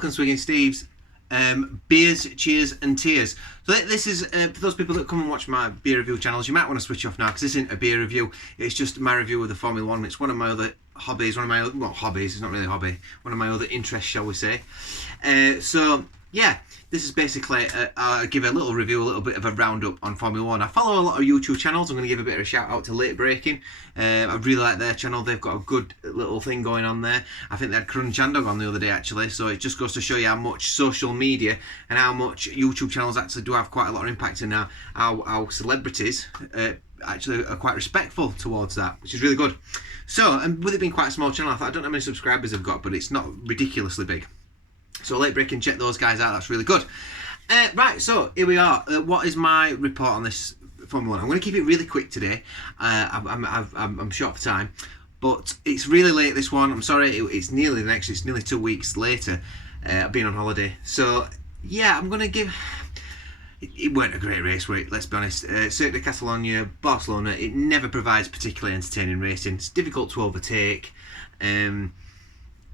welcome to Swigging Steve's Beers, Cheers and Tears. So this is, for those people that come and watch my beer review channels, you might want to switch off now because this isn't a beer review, it's just my review of the Formula 1. It's one of my other hobbies, hobbies, it's not really a hobby, one of my other interests, shall we say. So yeah, this is basically, I'll give a little review, a little bit of a roundup on Formula 1. I follow a lot of YouTube channels. I'm going to give a bit of a shout out to Late Breaking. I really like their channel. They've got a good little thing going on there. I think they had Crunch Andog on the other day actually, so it just goes to show you how much social media and how much YouTube channels actually do have quite a lot of impact, and how celebrities actually are quite respectful towards that, which is really good. So, and with it being quite a small channel, I don't know how many subscribers I've got, but it's not ridiculously big. So Late Breaking, check those guys out, that's really good. Right, so here we are. What is my report on this Formula 1? I'm going to keep it really quick today. I'm short for time, but it's really late, this one. I'm sorry, it's nearly 2 weeks later. I've been on holiday. So yeah, I'm going to give... It weren't a great race, let's be honest. Circuit de Catalunya, Barcelona, it never provides particularly entertaining racing. It's difficult to overtake.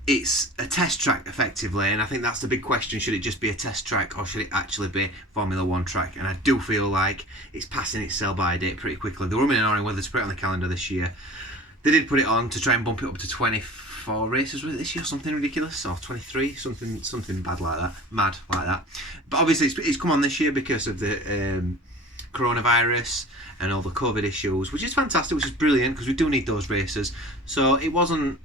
It's a test track effectively, and I think that's the big question. Should it just be a test track or should it actually be Formula 1 track? And I do feel like it's passing its sell-by date pretty quickly. They were in an whether to put it on the calendar this year. They did put it on to try and bump it up to 24 races, was it this year? Something ridiculous, or 23, something bad like that, mad like that. But obviously it's come on this year because of the coronavirus and all the COVID issues, which is fantastic, which is brilliant because we do need those races. So it wasn't...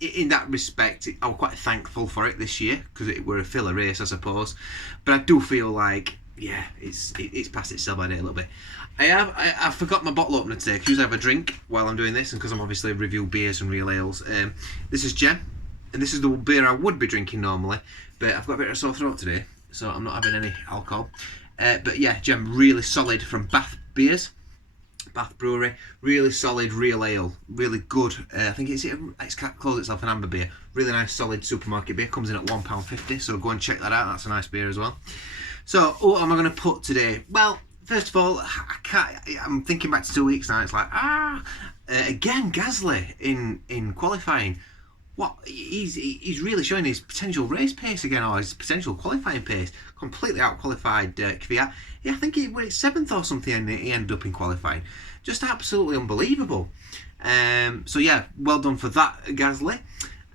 In that respect, I was quite thankful for it this year because it were a filler race, I suppose. But I do feel like, yeah, it's past its sell by date a little bit. I forgot my bottle opener today because I have a drink while I'm doing this, and because I'm obviously review beers and real ales. This is Gem, and this is the beer I would be drinking normally, but I've got a bit of a sore throat today, so I'm not having any alcohol. But yeah, Gem, really solid from Bath Beers. Bath Brewery, really solid real ale, really good. I think it's calls itself an amber beer. Really nice, solid supermarket beer. Comes in at £1.50, so go and check that out. That's a nice beer as well. So, what am I going to put today? Well, first of all, I'm thinking back to 2 weeks now. It's like again Gasly in qualifying. What he's really showing his potential race pace again, or his potential qualifying pace. Completely out qualified Kvyat. Yeah, I think he went 7th or something, and he ended up in qualifying. Just absolutely unbelievable. So yeah, well done for that, Gasly.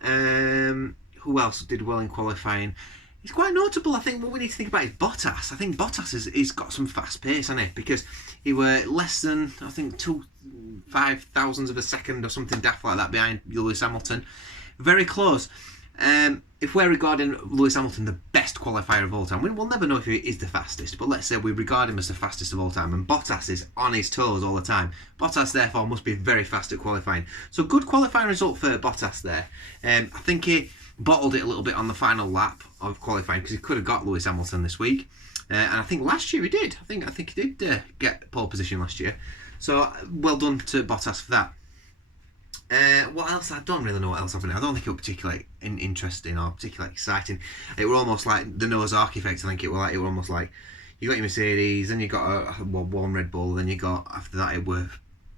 Who else did well in qualifying? It's quite notable. I think what we need to think about is Bottas. I think Bottas he's got some fast pace, hasn't he? Because he were less than, I think, 5,000ths of a second or something daft like that behind Lewis Hamilton. Very close. If we're regarding Lewis Hamilton the best qualifier of all time, we'll never know if he is the fastest, but let's say we regard him as the fastest of all time, and Bottas is on his toes all the time. Bottas therefore must be very fast at qualifying. So good qualifying result for Bottas there. I think he bottled it a little bit on the final lap of qualifying because he could have got Lewis Hamilton this week, and I think last year he did. I think he did get pole position last year. So well done to Bottas for that. What else? I don't really know what else happened. I don't think it was particularly interesting or particularly exciting. It were almost like the Noah's Ark effect. I think it were almost like you got your Mercedes, then you got one Red Bull, then you got, after that it were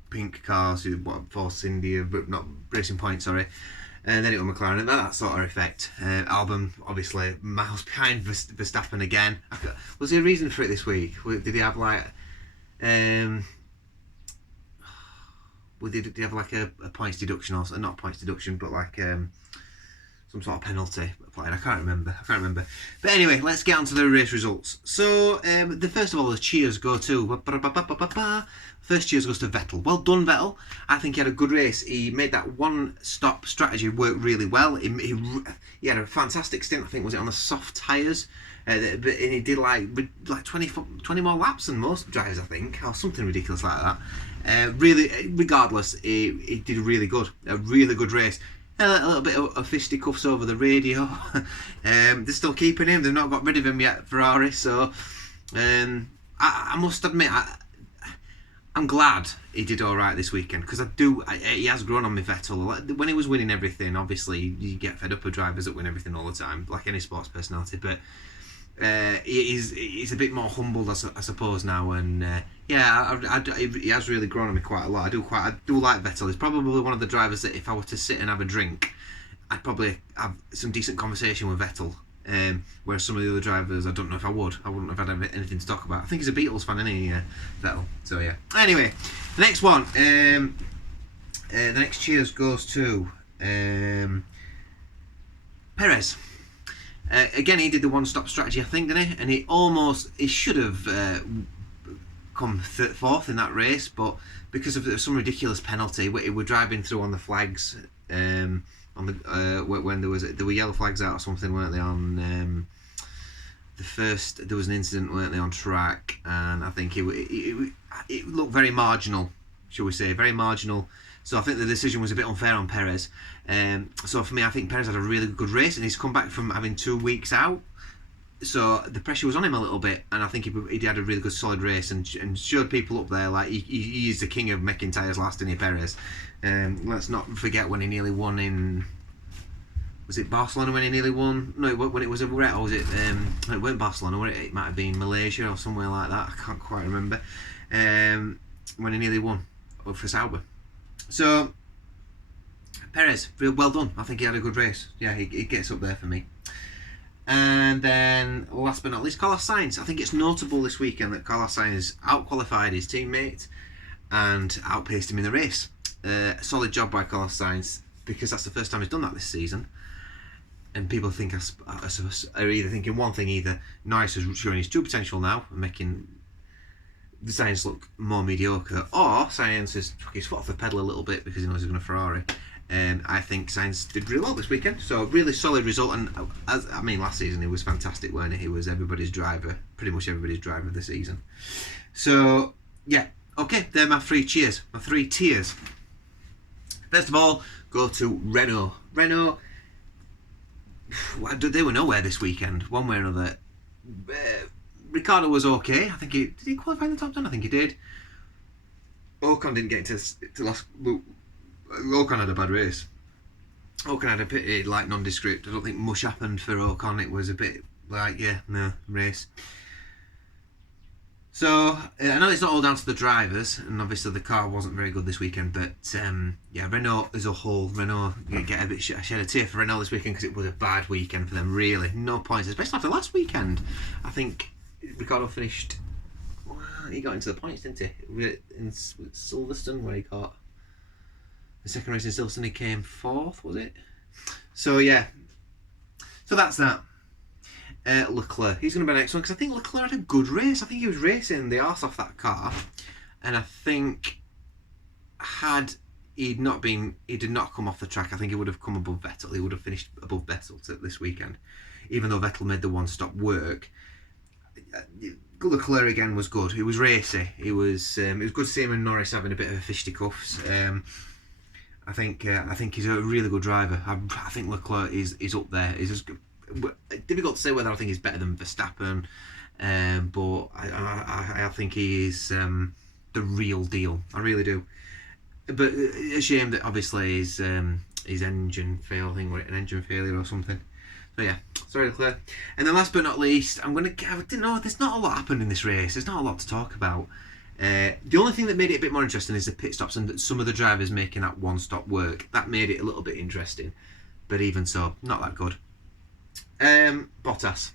pink cars, Force India, but not Racing Point, sorry. And then it was McLaren, and that sort of effect. Album, obviously, miles behind Verstappen again. Was there a reason for it this week? Did he have like... Did they have like a points deduction, or not points deduction, but like some sort of penalty applied? I can't remember. But anyway, let's get on to the race results. So the first of all, the cheers go to... First cheers goes to Vettel. Well done, Vettel. I think he had a good race. He made that one-stop strategy work really well. He had a fantastic stint. I think, was it on the soft tyres? And he did like 20 more laps than most drivers, I think, or something ridiculous like that. Really, regardless, he did really good. A really good race. A little bit of fisticuffs over the radio. They're still keeping him. They've not got rid of him yet, Ferrari. So I must admit, I'm glad he did all right this weekend, because he has grown on me, Vettel. When he was winning everything, obviously you get fed up with drivers that win everything all the time, like any sports personality. But he's a bit more humbled, I suppose, now, and yeah, he has really grown on me quite a lot. I do like Vettel. He's probably one of the drivers that if I were to sit and have a drink, I'd probably have some decent conversation with Vettel Whereas some of the other drivers, I don't know if I wouldn't have had anything to talk about. I think he's a Beatles fan, isn't he, Vettel? So yeah. Anyway, the next one. The next cheers goes to Perez. Again, he did the one-stop strategy, I think, didn't he? And he should have come fourth in that race, but because of some ridiculous penalty, we were driving through on the flags. On the when there were yellow flags out or something, weren't they? On the first, there was an incident, weren't they, on track, and I think it looked very marginal, shall we say, very marginal. So I think the decision was a bit unfair on Perez. So for me, I think Perez had a really good race, and he's come back from having 2 weeks out. So the pressure was on him a little bit, and I think he had a really good solid race and showed people up there like he is the king of making tyres last, isn't he, Perez? Let's not forget when he nearly won in... Was it Barcelona when he nearly won? No, when it was a Red, or was it... it weren't Barcelona, it might have been Malaysia or somewhere like that. I can't quite remember. When he nearly won for Sauber. So, Perez, well done. I think he had a good race. Yeah, he gets up there for me. And then, last but not least, Carlos Sainz. I think it's notable this weekend that Carlos Sainz outqualified his teammate and outpaced him in the race. Solid job by Carlos Sainz, because that's the first time he's done that this season. And people think are either thinking one thing, either Norris is showing his true potential now and making the Sainz look more mediocre, or Sainz has took his foot off the pedal a little bit because he knows he's going to Ferrari. I think Sainz did really well this weekend, so really solid result. And last season he was fantastic, weren't he? He was everybody's driver, pretty much everybody's driver of the season. So yeah, okay, they're my 3 cheers, my 3 tiers. First of all, go to Renault. Renault, they were nowhere this weekend, one way or another. Ricciardo was okay. I think did he qualify in the top 10? I think he did. Ocon didn't get to last. Ocon had a bad race. Ocon had a pity, like, nondescript. I don't think much happened for Ocon. It was a bit like, race. So, I know it's not all down to the drivers, and obviously the car wasn't very good this weekend, but Renault as a whole, Renault get a bit shed a tear for Renault this weekend because it was a bad weekend for them, really. No points, especially after last weekend. I think Ricciardo finished, he got into the points, didn't he? In Silverstone, where he got the second race in Silverstone, he came 4th, was it? So, yeah. So that's that. Leclerc, he's going to be the next one, because I think Leclerc had a good race. I think he was racing the arse off that car, and I think had he did not come off the track, I think he would have come above Vettel. He would have finished above Vettel this weekend, even though Vettel made the one-stop work. Leclerc again was good. He was racy. It was good to see him and Norris having a bit of a fisticuffs. I think he's a really good driver. I think Leclerc is up there. He's just difficult to say whether I think he's better than Verstappen, but I think he is the real deal. I really do. But a shame that obviously his engine failed, an engine failure or something. So yeah, sorry Leclerc. And then last but not least, I didn't know, there's not a lot happened in this race. There's not a lot to talk about. The only thing that made it a bit more interesting is the pit stops and some of the drivers making that one-stop work. That made it a little bit interesting. But even so, not that good. Bottas.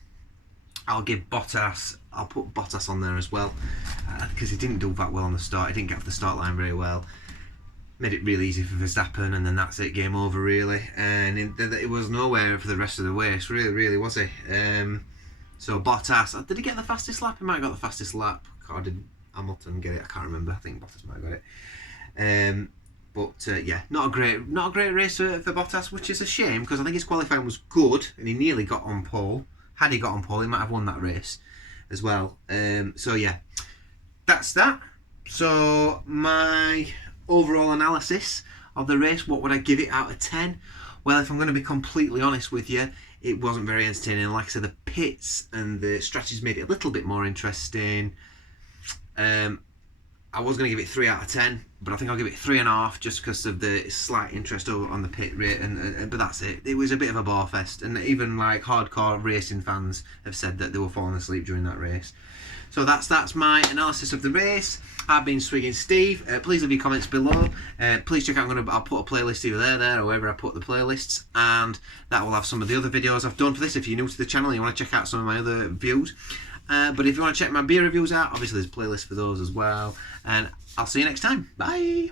I'll put Bottas on there as well, because he didn't do that well on the start. He didn't get off the start line very well. Made it really easy for Verstappen, and then that's it, game over really. And it was nowhere for the rest of the race, really was he? So Bottas, did he get the fastest lap? He might have got the fastest lap. Or did Hamilton get it? I can't remember. I think Bottas might have got it. But not a great race for Bottas, which is a shame, because I think his qualifying was good and he nearly got on pole. Had he got on pole, he might have won that race as well. So yeah, that's that. So my overall analysis of the race, what would I give it out of 10? Well, if I'm going to be completely honest with you, it wasn't very entertaining. Like I said, the pits and the strategies made it a little bit more interesting. I I was going to give it 3 out of 10, but I think I'll give it 3.5 just because of the slight interest over on the pit rate. But that's it. It was a bit of a bore fest, and even like hardcore racing fans have said that they were falling asleep during that race. So that's my analysis of the race. I've been Swigging Steve. Please leave your comments below. Please check out. I'll put a playlist either there, or wherever I put the playlists, and that will have some of the other videos I've done for this. If you're new to the channel and you want to check out some of my other views. But if you want to check my beer reviews out, obviously there's playlists for those as well. And I'll see you next time. Bye.